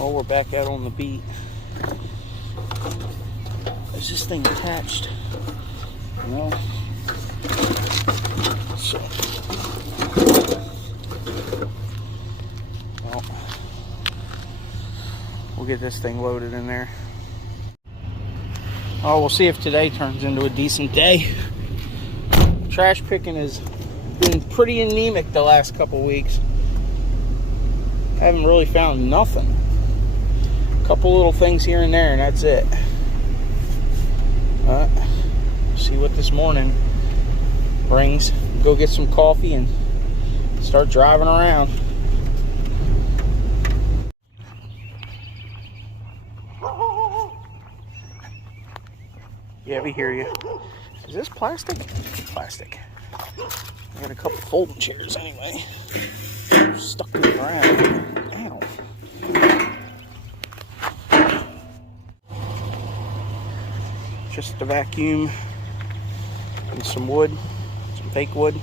Oh, we're back out on the beat. Is this thing attached? No. So, well, we'll get this thing loaded in there. Oh, we'll see if today turns into a decent day. Trash picking has been pretty anemic the last couple weeks. I haven't really found nothing. A couple little things here and there, and that's it. See what this morning brings. Go get some coffee and start driving around. Yeah, we hear you. Is this plastic? Plastic. I got a couple folding chairs anyway. Stuck in the ground. Ow. Just a vacuum and some wood, some fake wood.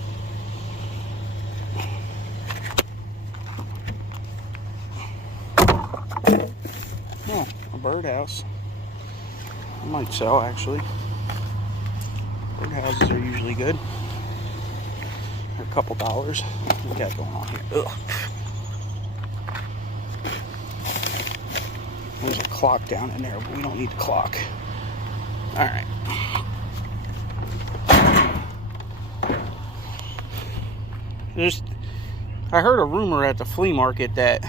Oh, a birdhouse. I might sell, actually. Birdhouses are usually good. They're a couple dollars. What we got going on here? Ugh. There's a clock down in there, but we don't need the clock. Alright. I heard a rumor at the flea market that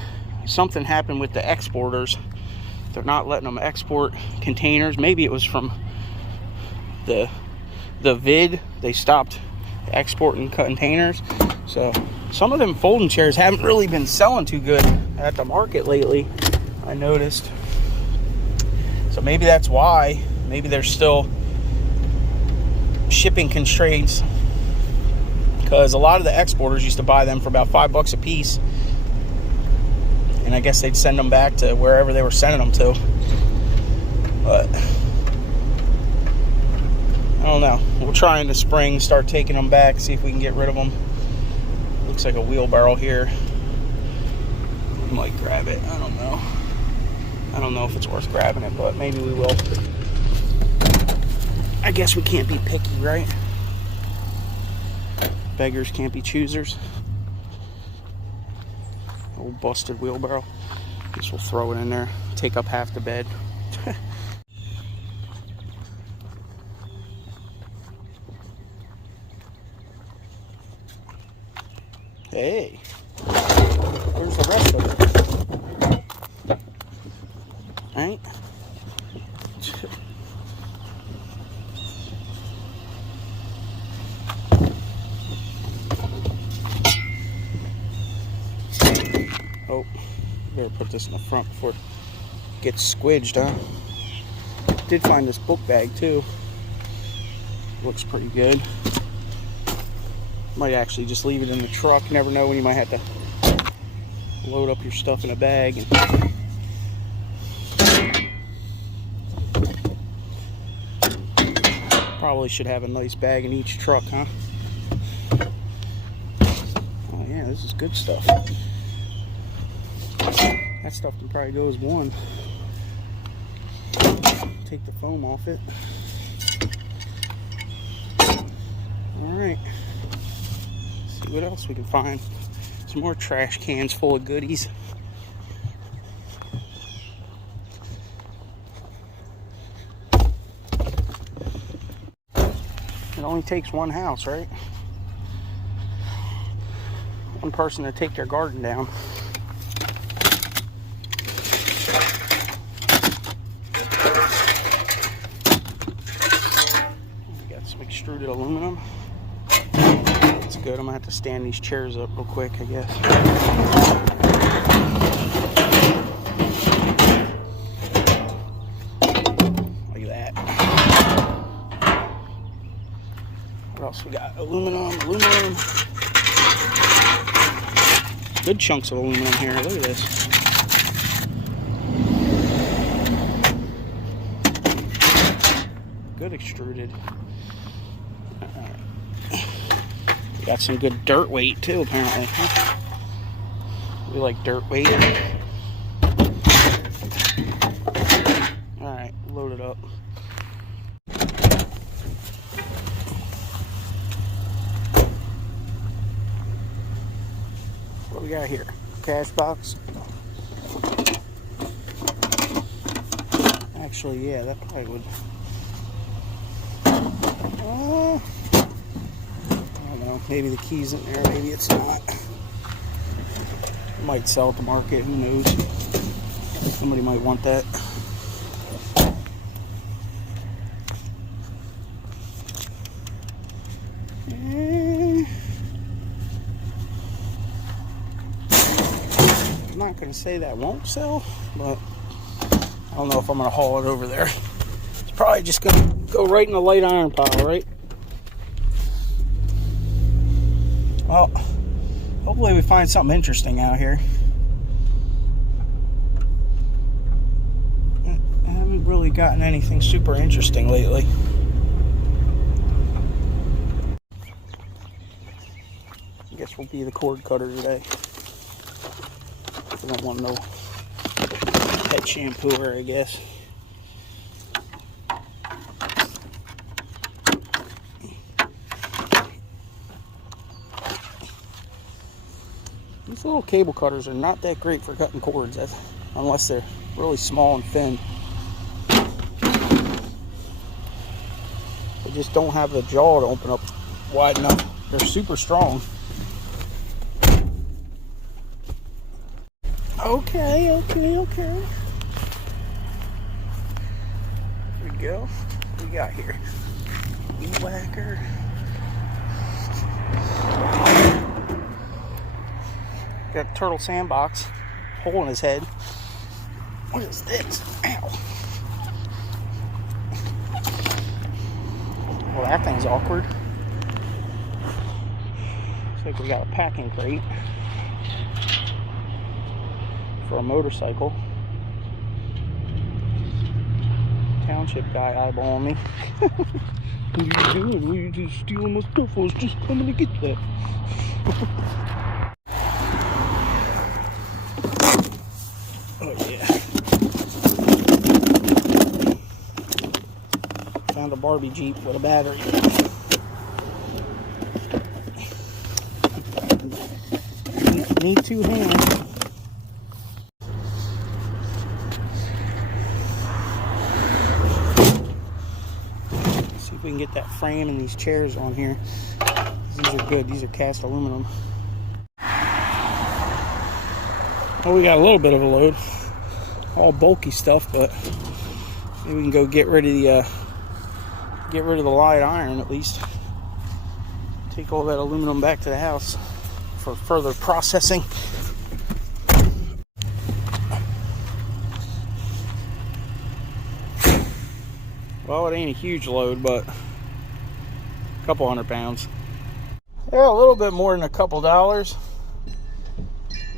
something happened with the exporters. They're not letting them export containers. Maybe it was from the vid. They stopped exporting containers. So some of them folding chairs haven't really been selling too good at the market lately, I noticed. So maybe that's why. Maybe there's still shipping constraints, because a lot of the exporters used to buy them for about $5 a piece, and I guess they'd send them back to wherever they were sending them to. But I don't know. We'll try in the spring, start taking them back, see if we can get rid of them. Looks like a wheelbarrow here. We might grab it. I don't know. I don't know if it's worth grabbing it, but maybe we will. I guess we can't be picky, right? Beggars can't be choosers. Old busted wheelbarrow. Guess we'll throw it in there. Take up half the bed. Hey, where's the rest of it? Right? Oh, better put this in the front before it gets squidged, huh? Did find this book bag too. Looks pretty good. Might actually just leave it in the truck. You never know when you might have to load up your stuff in a bag. And probably should have a nice bag in each truck, huh? Oh yeah, this is good stuff. That stuff can probably go as one. Take the foam off it. Alright. See what else we can find. Some more trash cans full of goodies. It only takes one house, right? One person to take their garden down. Extruded aluminum. That's good. I'm gonna have to stand these chairs up real quick, I guess. Look at that. What else we got? Aluminum. Good chunks of aluminum here. Look at this. Good extruded. Got some good dirt weight too, apparently. We like dirt weight. cash box. Actually, yeah, that probably would. I don't know. Maybe the key's in there. Maybe it's not. Might sell at the market. Who knows? Somebody might want that. I'm not going to say that won't sell, but I don't know if I'm going to haul it over there. It's probably just going to go right in the light iron pile, right? Well, hopefully we find something interesting out here. I haven't really gotten anything super interesting lately. I guess we'll be the cord cutter today. I don't want no pet shampooer, I guess. These little cable cutters are not that great for cutting cords, unless they're really small and thin. They just don't have the jaw to open up wide enough. They're super strong. Okay. Here we go. What do we got here? Weed whacker. Got a turtle sandbox. Hole in his head. What is this? Ow. Well, that thing's awkward. Looks like we got a packing crate for a motorcycle. Township guy eyeballing me. What are you doing? Were you just stealing my stuff? I was just coming to get that. Oh yeah. Found a Barbie Jeep with a battery. Need two hands. We can get that frame and these chairs on here. These are good. These are cast aluminum. Well, we got a little bit of a load. All bulky stuff, but maybe we can go get rid of the light iron at least. Take all that aluminum back to the house for further processing. Well, it ain't a huge load, but a couple 100 pounds. Yeah, a little bit more than a couple dollars.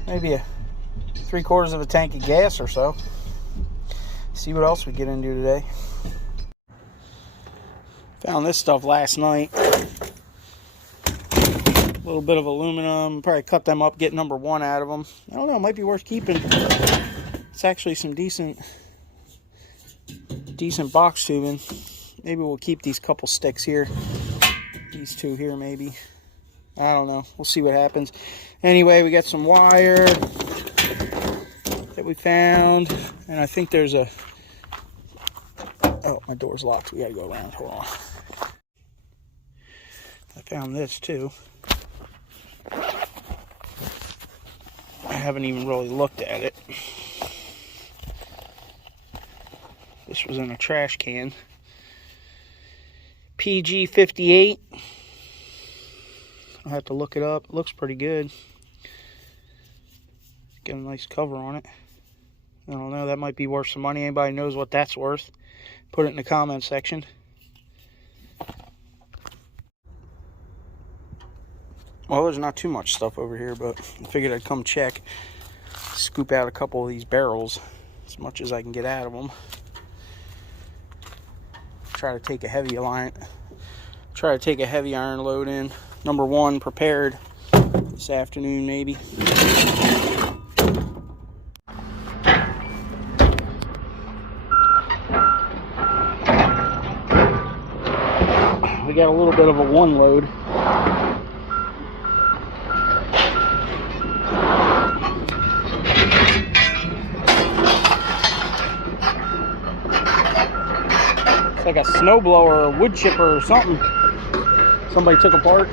Maybe 3/4 of a tank of gas or so. See what else we get into today. Found this stuff last night. A little bit of aluminum. Probably cut them up, get number 1 out of them. I don't know, it might be worth keeping. It's actually some decent box tubing. Maybe we'll keep these couple sticks here. These 2 here maybe. I don't know. We'll see what happens. Anyway, we got some wire that we found. And I think there's a... Oh, my door's locked. We gotta go around. Hold on. I found this too. I haven't even really looked at it. This was in a trash can. PG 58. I'll have to look it up. It looks pretty good. Got a nice cover on it. I don't know. That might be worth some money. Anybody knows what that's worth? Put it in the comment section. Well, there's not too much stuff over here, but I figured I'd come check. Scoop out a couple of these barrels. As much as I can get out of them. Try to take a heavy iron load in. Number 1 prepared this afternoon maybe. We got a little bit of a 1 load. like a snowblower or a wood chipper or something. Somebody took apart.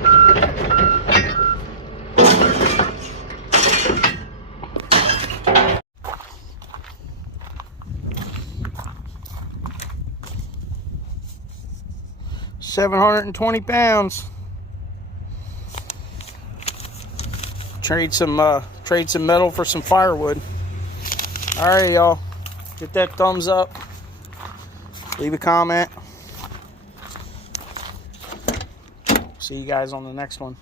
£720. Trade some metal for some firewood. All right, y'all. Get that thumbs up. Leave a comment. See you guys on the next one.